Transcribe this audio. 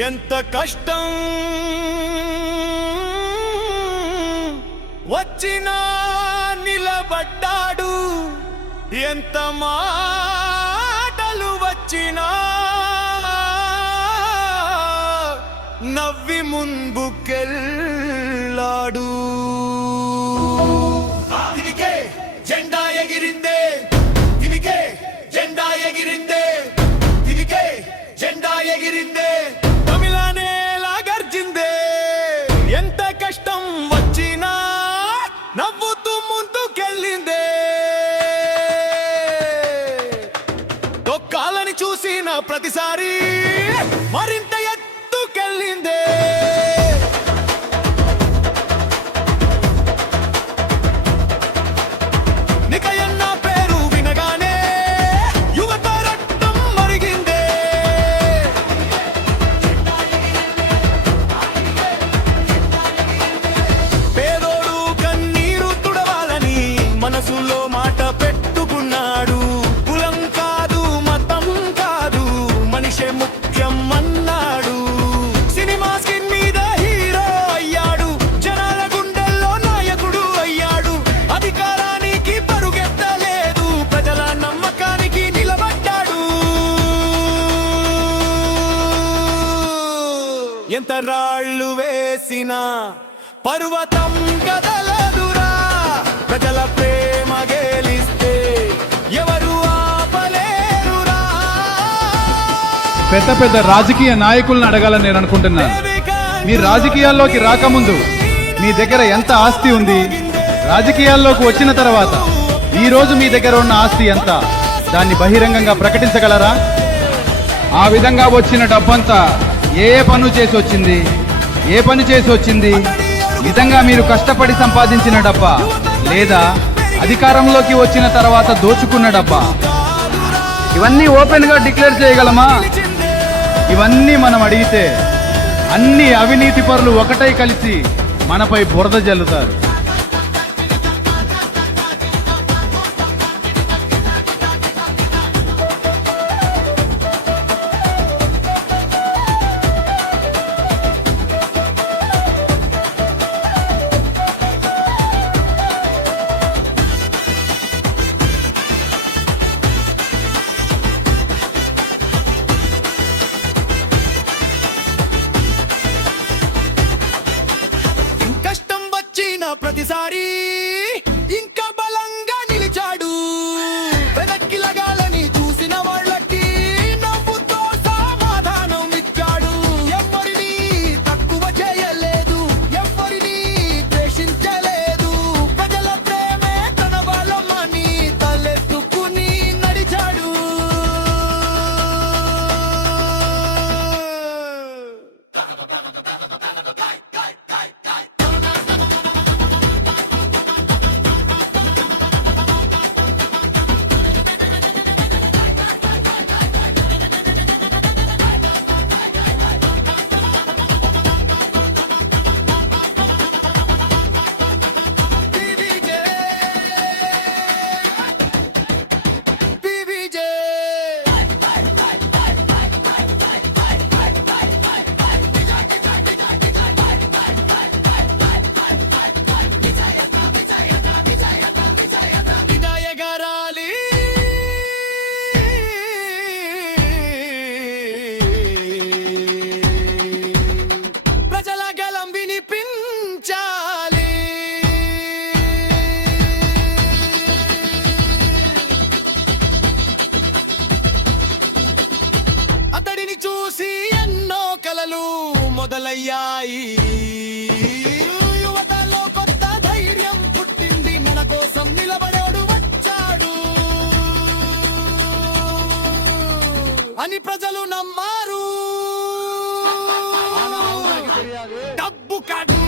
ఎంత కష్టం వచ్చినా నిలబడ్డాడు, ఎంత మాటలు వచ్చినా నవ్వి ముందుకెళ్ళాడు. తిరిగే జెండా ఎగిరిందే, తిరిగే జెండా ఎగిరిందే, తిరిగే జెండా ఎగిరిందే, తమిళనేలా గర్జిందే. ఎంత కష్టం వచ్చినా నవ్వుతూ ముందుకెళ్ళిందే. తొక్కాలని చూసిన ప్రతిసారి మరింత ఎత్తుకెళ్ళిందే. నికయన్న పేరు వినగానే యువత రక్తం మరిగిందే. పేదోడు కన్నీరు తుడవాలని మనసులో మాట పెట్టుకున్నాడు. కులం కాదు, మతం కాదు, మనిషే ముఖ్యం అన్నాడు. సినిమా స్క్రీన్ మీద హీరో అయ్యాడు, జనాల గుండెల్లో నాయకుడు అయ్యాడు. అధికారానికి పరుగెత్తలేదు, ప్రజల నమ్మకానికి నిలబడ్డాడు. ఎంత రాళ్ళు వేసినా పర్వతం కదలదురా, ప్రజల ప్రేమ గెలిస్తే ఎవరు ఆపలేరురా. పెద్ద పెద్ద రాజకీయ నాయకులను అడగాలని నేను అనుకుంటున్నాను. మీ రాజకీయాల్లోకి రాకముందు మీ దగ్గర ఎంత ఆస్తి ఉంది, రాజకీయాల్లోకి వచ్చిన తర్వాత ఈ రోజు మీ దగ్గర ఉన్న ఆస్తి ఎంత, దాన్ని బహిరంగంగా ప్రకటించగలరా? ఆ విధంగా వచ్చిన డబ్బంతా ఏ పని చేసి వచ్చింది, ఏ పని చేసి వచ్చింది? నిజంగా మీరు కష్టపడి సంపాదించిన డబ్బా, లేదా అధికారంలోకి వచ్చిన తర్వాత దోచుకున్న డబ్బా? ఇవన్నీ ఓపెన్ గా డిక్లేర్ చేయగలమా? ఇవన్నీ మనం అడిగితే అన్ని అవినీతి పరులు ఒకటై కలిసి మనపై బురద జల్లుతారు. కష్టం వచ్చిన ప్రతిసారి ఇంకా బలంగా నిలిచాడు. వెనక్కి లగాలని చూసిన వాళ్ళకి నవ్వుతో సమాధానం ఇచ్చాడు. ఎవరిని తక్కువ చేయలేదు, ఎవరిని ద్వేషించలేదు. ప్రజల ప్రేమే తన వాళ్ళమని తలెత్తుకుని నడిచాడు. ప్రజల గలం వినిపించాలి. అతడిని చూసి ఎన్నో కలలు మొదలయ్యాయి. యువతలో కొత్త ధైర్యం పుట్టింది, మన కోసం నిలబడేవాడు వచ్చాడు అని ప్రజలు నమ్మారు. డబ్బు కాదు